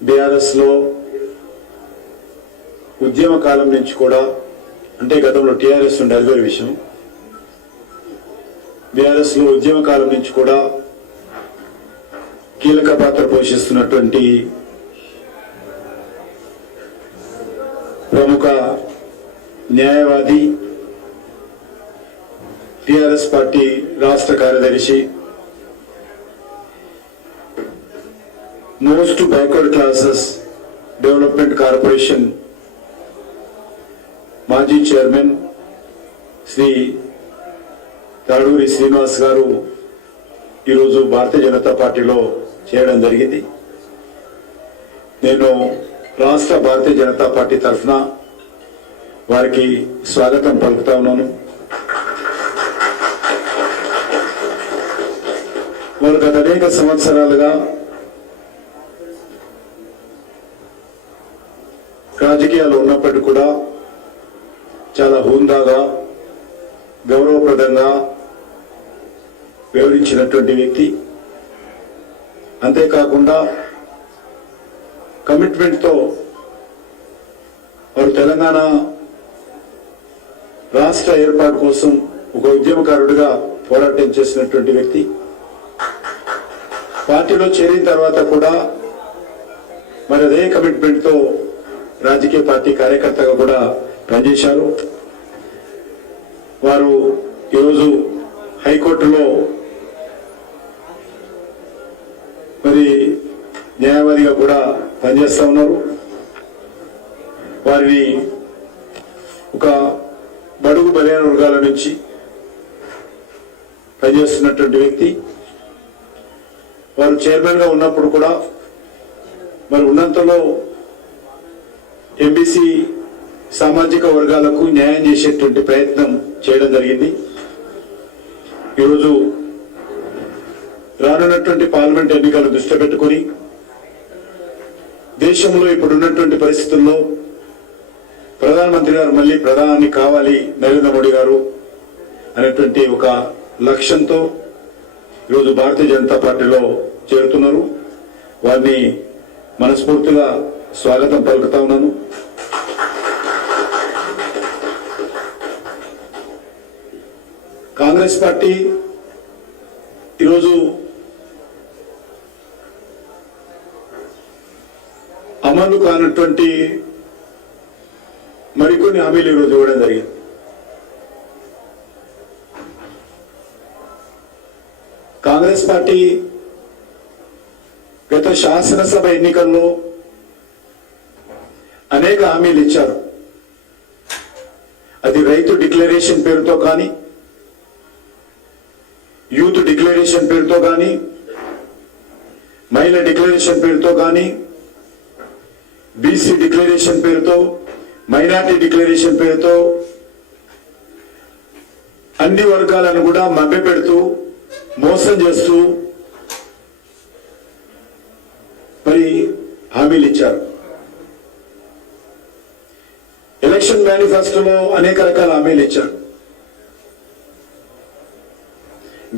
BRS లో ఉద్యమ కాలం నుంచి కూడా, అంటే గతంలో టీఆర్ఎస్ ఉండే అది వేరే విషయం, బీఆర్ఎస్ లో ఉద్యమ కాలం నుంచి కూడా కీలక పాత్ర పోషిస్తున్నటువంటి ప్రముఖ న్యాయవాది, టీఆర్ఎస్ పార్టీ రాష్ట్ర కార్యదర్శి, most backward classes development corporation మాజీ చైర్మన్ శ్రీ తాడూరి శ్రీనివాస్ గారు ఈరోజు భారతీయ జనతా పార్టీలో చేయడం జరిగింది. నేను రాష్ట్ర భారతీయ జనతా పార్టీ తరఫున వారికి స్వాగతం పలుకుతా ఉన్నాను. వారు గత అనేక సంవత్సరాలుగా రాజకీయాలు ఉన్నప్పటికీ కూడా చాలా హుందాగా, గౌరవప్రదంగా వ్యవహరించినటువంటి వ్యక్తి. అంతేకాకుండా కమిట్మెంట్తో వారు తెలంగాణ రాష్ట్ర ఏర్పాటు కోసం ఒక ఉద్యమకారుడిగా పోరాటం చేసినటువంటి వ్యక్తి. పార్టీలో చేరిన తర్వాత కూడా మరి అదే కమిట్మెంట్తో రాజకీయ పార్టీ కార్యకర్తగా కూడా పనిచేశారు. వారు ఈరోజు హైకోర్టులో మరి న్యాయవాదిగా కూడా పనిచేస్తా ఉన్నారు. వారిని ఒక బడుగు బలైన వర్గాల నుంచి పనిచేస్తున్నటువంటి వ్యక్తి. వారు చైర్మన్ గా ఉన్నప్పుడు కూడా మరి ఉన్నంతలో ఎంబీసీ సామాజిక వర్గాలకు న్యాయం చేసేటువంటి ప్రయత్నం చేయడం జరిగింది. ఈరోజు రానున్నటువంటి పార్లమెంట్ ఎన్నికలు దృష్టి పెట్టుకుని దేశంలో ఇప్పుడున్నటువంటి పరిస్థితుల్లో ప్రధానమంత్రి గారు మళ్ళీ ప్రధాని కావాలి నరేంద్ర మోడీ గారు అనేటువంటి ఒక లక్ష్యంతో ఈరోజు భారతీయ జనతా పార్టీలో చేరుతున్నారు. వారిని మనస్ఫూర్తిగా స్వాగతం పలుకుతా ఉన్నాను. కాంగ్రెస్ పార్టీ ఈరోజు అమలు కానటువంటి మరికొన్ని హామీలు ఈరోజు ఇవ్వడం జరిగింది. కాంగ్రెస్ పార్టీ గత శాసనసభ ఎన్నికల్లో అనేక హామీలు ఇచ్చారు. అది రైతు డిక్లరేషన్ పేరుతో కానీ, యూత్ డిక్లరేషన్ పేరుతో కానీ, మహిళా డిక్లరేషన్ పేరుతో కానీ, బీసీ డిక్లరేషన్ పేరుతో, మైనార్టీ డిక్లరేషన్ పేరుతో అన్ని వర్గాలను కూడా మభ్యపెడుతూ మోసం చేస్తూ మరి హామీలు ఇచ్చారు. ఎలక్షన్ మేనిఫెస్టోలో అనేక రకాల హామీలు ఇచ్చారు.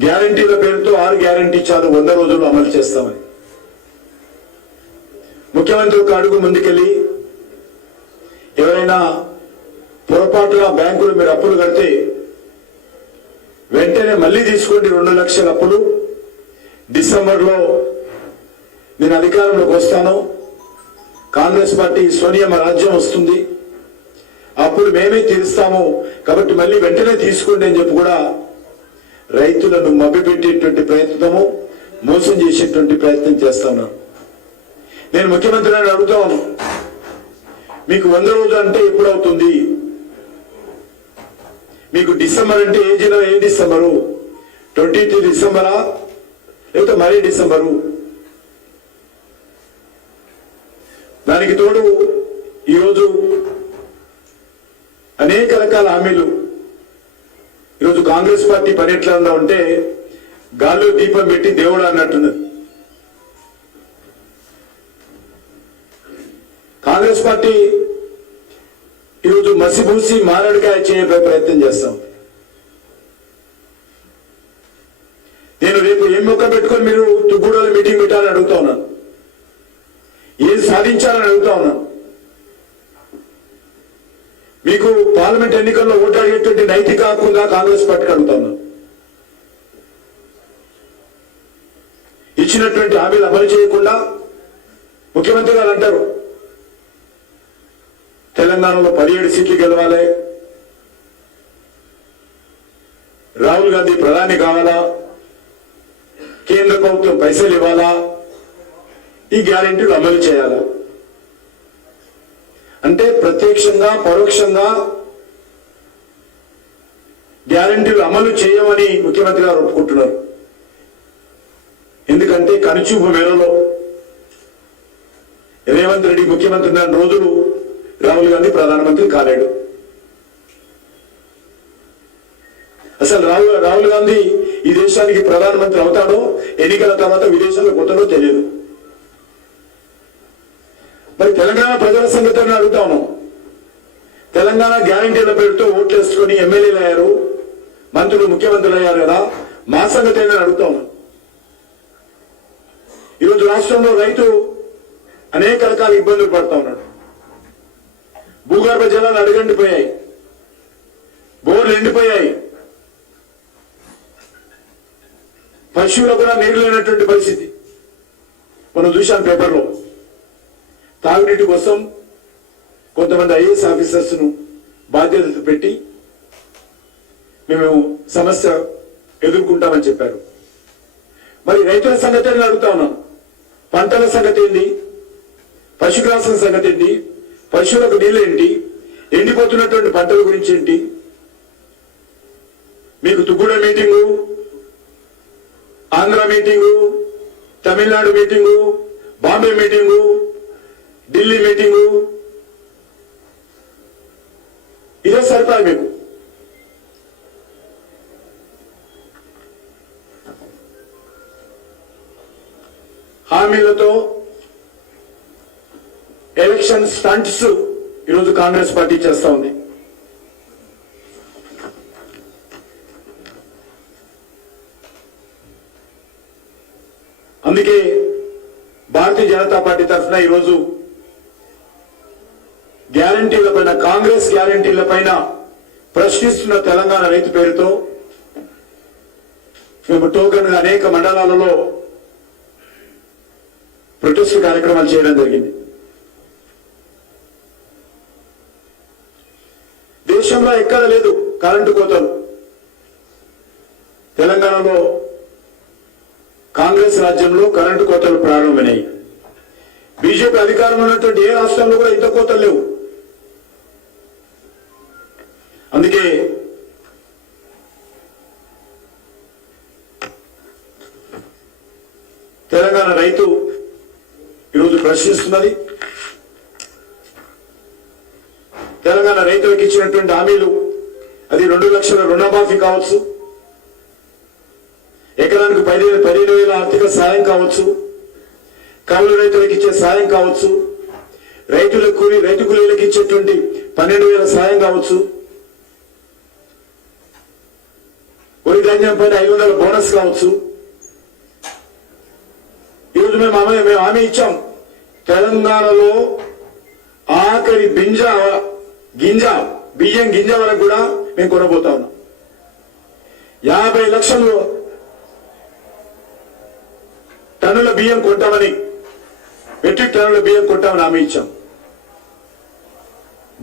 గ్యారంటీల పేరుతో 6 గ్యారంటీ ఇచ్చారు, 100 రోజుల్లో అమలు చేస్తామని. ముఖ్యమంత్రి ఒక అడుగు ముందుకెళ్ళి ఎవరైనా పొరపాటున బ్యాంకులు మీరు అప్పులు కడితే వెంటనే మళ్ళీ తీసుకోండి 2 లక్షల అప్పులు, డిసెంబర్లో నేను అధికారంలోకి వస్తాను, కాంగ్రెస్ పార్టీ సోనియమ్మ రాజ్యం వస్తుంది, అప్పుడు మేమే తీరుస్తాము కాబట్టి మళ్ళీ వెంటనే తీసుకోండి అని చెప్పి కూడా రైతులను మభ్యపెట్టేటువంటి ప్రయత్నము, మోసం చేసేటువంటి ప్రయత్నం చేస్తా ఉన్నాను. నేను ముఖ్యమంత్రి గారిని అడుగుతాను, మీకు 100 రోజులు అంటే ఎప్పుడు అవుతుంది? మీకు డిసెంబర్ అంటే ఏ డిసెంబరు? 23 డిసెంబరా లేకపోతే మరీ డిసెంబరు? దానికి తోడు ఈరోజు అనేక రకాల హామీలు. ఈరోజు కాంగ్రెస్ పార్టీ పని ఎట్లా ఉందా అంటే గాల్లో దీపం పెట్టి దేవుడు అన్నట్టున్నది. కాంగ్రెస్ పార్టీ ఈరోజు మసిబూసి మారడికాయ చేయబోయే ప్రయత్నం చేస్తాం. నేను రేపు ఏం మొక్క పెట్టుకొని మీరు తుగ్గూడలో మీటింగ్ పెట్టాలని అడుగుతా ఉన్నాను. ఏం సాధించాలని అడుగుతా ఉన్నాను. మీకు పార్లమెంట్ ఎన్నికల్లో ఓటు అడిగేటువంటి నైతిక హక్కుందా కాంగ్రెస్ పార్టీకి అడుగుతా ఉన్నాను. ఇచ్చినటువంటి హామీలు అమలు చేయకుండా ముఖ్యమంత్రి గారు అంటారు తెలంగాణలో 17 సీట్లు గెలవాలి, రాహుల్ గాంధీ ప్రధాని కావాలా, కేంద్ర ప్రభుత్వం పైసలు ఇవ్వాలా, ఈ గ్యారెంటీలు అమలు చేయాలా. అంటే ప్రత్యక్షంగా పరోక్షంగా గ్యారెంటీలు అమలు చేయమని ముఖ్యమంత్రి గారు ఒప్పుకుంటున్నారు. ఎందుకంటే కనుచూపు మేరలో రేవంత్ రెడ్డి ముఖ్యమంత్రి ఉన్న రోజులు రాహుల్ గాంధీ ప్రధానమంత్రి కాలేడు. అసలు రాహుల్ గాంధీ ఈ దేశానికి ప్రధానమంత్రి అవుతాడో ఎన్నికల తర్వాత విదేశాల్లో పోతాడో తెలియదు. మరి తెలంగాణ ప్రజల సంగతిని అడుగుతాను. తెలంగాణ గ్యారంటీల పేరుతో ఓట్లు వేసుకొని ఎమ్మెల్యేలు అయ్యారు, మంత్రులు ముఖ్యమంత్రులు అయ్యారు కదా, మా సంగతి ఏంటని అడుగుతాను. ఈరోజు రాష్ట్రంలో రైతు అనేక రకాల ఇబ్బందులు పడుతూ ఉన్నాడు. భూగర్భ జలాలు అడుగండిపోయాయి, బోర్లు ఎండిపోయాయి, పశువులకు కూడా నీరు లేనటువంటి పరిస్థితి మనం చూశాం పేపర్లో. తాగునీటి కోసం కొంతమంది ఐఏఎస్ ఆఫీసర్స్ ను బాధ్యతలు పెట్టి మేము సమస్య ఎదుర్కొంటామని చెప్పారు. మరి రైతుల సంగతి అడుగుతా ఉన్నాం. పంటల సంగతి ఏంటి, పశుగ్రాసం సంగతి ఏంటి, పశువులకు నీళ్ళేంటి, ఎండిపోతున్నటువంటి పంటల గురించి ఏంటి? మీకు తుగ్గుడ meeting, Andhra meeting, Tamil Nadu meeting, Bombay meeting, Delhi meeting, ఇదే సరిపాయి మీకు. హామీలతో ఎలక్షన్ స్టంట్స్ ఈరోజు కాంగ్రెస్ పార్టీ చేస్తా ఉంది. అందుకే భారతీయ జనతా పార్టీ తరఫున ఈరోజు గ్యారంటీల పైన, కాంగ్రెస్ గ్యారంటీల పైన ప్రశ్నిస్తున్న తెలంగాణ రైతు పేరుతో మేము టోకన్ అనేక మండలాలలో ప్రొటెస్ట్ కార్యక్రమాలు చేయడం జరిగింది. దేశంలో ఎక్కడ లేదు కరెంటు కోతలు. తెలంగాణలో కాంగ్రెస్ రాజ్యంలో కరెంటు కోతలు ప్రారంభమైనాయి. బీజేపీ అధికారంలో ఉన్నటువంటి ఏ రాష్ట్రంలో కూడా ఇంత కోతలు లేవు. అందుకే తెలంగాణ రైతు ఈరోజు ప్రశ్నిస్తున్నది. తెలంగాణ రైతులకు ఇచ్చినటువంటి హామీలు, అది 2 లక్షల రుణమాఫీ కావచ్చు, ఎకరానికి 15,000 ఆర్థిక సాయం కావచ్చు, కౌలు రైతులకు ఇచ్చే సాయం కావచ్చు, రైతు కూలీలకు ఇచ్చేటువంటి 12,000 సాయం కావచ్చు, వరి ధాన్యం పైన 500 బోనస్ కావచ్చు. ఈరోజు మేము హామీ ఇచ్చాం. తెలంగాణలో ఆఖరి బియ్యం గింజ వరకు కూడా మేము కొనబోతా ఉన్నాం. 50 లక్షలు టన్నుల బియ్యం కొంటామని, మెట్రిక్ టన్నుల బియ్యం కొంటామని హామీ ఇచ్చాం.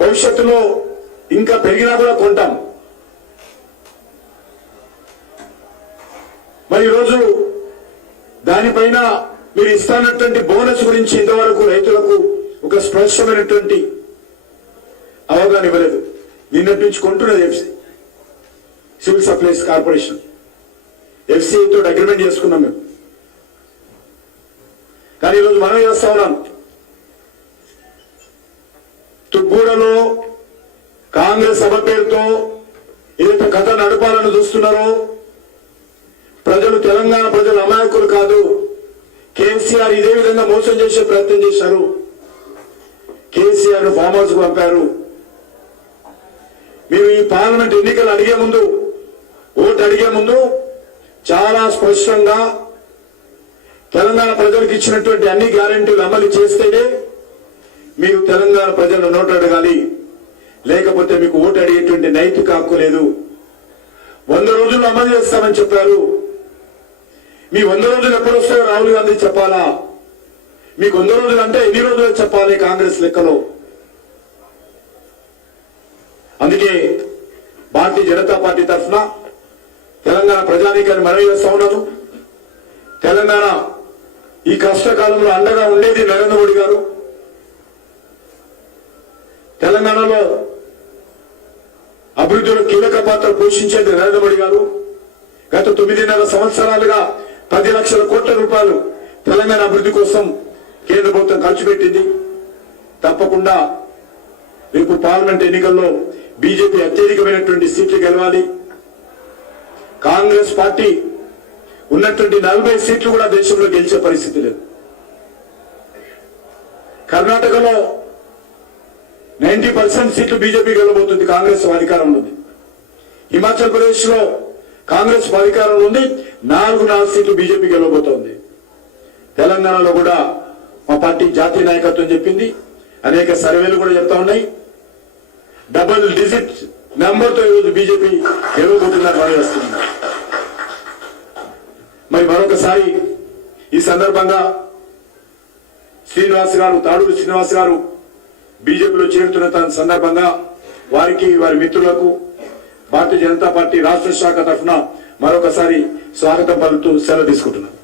భవిష్యత్తులో ఇంకా పెరిగినా కూడా కొంటాం. మరి ఈరోజు దానిపైన మీరు ఇస్తానటువంటి బోనస్ గురించి ఇంతవరకు రైతులకు ఒక స్పష్టమైనటువంటి అవగాహన ఇవ్వలేదు. నిన్నటి నుంచి కొంటున్నది ఎఫ్సి, సివిల్ సప్లైస్ కార్పొరేషన్, ఎఫ్సిఐతో అగ్రిమెంట్ చేసుకున్నాం మేము. కానీ ఈరోజు మనం చేస్తా ఉన్నాం. తుగ్గూడలో కాంగ్రెస్ సభ పేరుతో ఏదైతే కథ నడపాలని చూస్తున్నారో, ప్రజలు, తెలంగాణ ప్రజలు అమాయకులు కాదు. కేసీఆర్ ఇదే విధంగా మోసం చేసే ప్రయత్నం చేశారు. కేసీఆర్ ఫామ్ హౌస్ కు పంపారు. మీరు ఈ పార్లమెంట్ ఎన్నికలు ఓటు అడిగే ముందు చాలా స్పష్టంగా తెలంగాణ ప్రజలకు ఇచ్చినటువంటి అన్ని గ్యారెంటీలు అమలు చేస్తేనే మీకు తెలంగాణ ప్రజల నోటు అడగాలి, లేకపోతే మీకు ఓటు అడిగేటువంటి నైతిక హక్కు లేదు. 100 రోజులు అమలు చేస్తామని చెప్పారు. మీ 100 రోజులు ఎప్పుడు వస్తాయో రాహుల్ గాంధీ చెప్పాలా? మీకు 100 రోజులు అంటే ఎన్ని రోజులు చెప్పాలి కాంగ్రెస్ లెక్కలో? అందుకే భారతీయ జనతా పార్టీ తరఫున తెలంగాణ ప్రజానీకాన్ని మనవి చేస్తా ఉన్నాను. తెలంగాణ ఈ కష్టకాలంలో అండగా ఉండేది నరేంద్ర మోడీ గారు. తెలంగాణలో అభివృద్ధిలో కీలక పాత్ర పోషించేది నరేంద్ర మోడీ గారు. గత 9.5 సంవత్సరాలుగా 10 లక్షల కోట్ల రూపాయలు తెలంగాణ అభివృద్ధి కోసం కేంద్ర ప్రభుత్వం ఖర్చు పెట్టింది. తప్పకుండా రేపు పార్లమెంట్ ఎన్నికల్లో బీజేపీ అత్యధికమైనటువంటి సీట్లు గెలవాలి. కాంగ్రెస్ పార్టీ ఉన్నటువంటి 40 సీట్లు కూడా దేశంలో గెలిచే పరిస్థితి లేదు. కర్ణాటకలో 90% సీట్లు బీజేపీ గెలబోతుంది, కాంగ్రెస్ అధికారంలో ఉంది. హిమాచల్ ప్రదేశ్ లో కాంగ్రెస్ అధికారంలో ఉంది, 4 సీట్లు బీజేపీ గెలవబోతోంది. తెలంగాణలో కూడా మా పార్టీ జాతీయ నాయకత్వం చెప్పింది, అనేక సర్వేలు కూడా చెప్తా ఉన్నాయి, డబుల్ డిజిట్ నెంబర్తో ఈరోజు బీజేపీ గెలవబోతుందని మనం వస్తుంది. మరి మరొకసారి ఈ సందర్భంగా శ్రీనివాస్ గారు, తాడూరు శ్రీనివాస్ గారు బీజేపీలో చేరుతున్న సందర్భంగా వారికి, వారి మిత్రులకు భారతీయ జనతా పార్టీ రాష్ట్ర శాఖ తరఫున మరొకసారి స్వాగతం పలుకుతూ సెలవు తీసుకుంటున్నాను.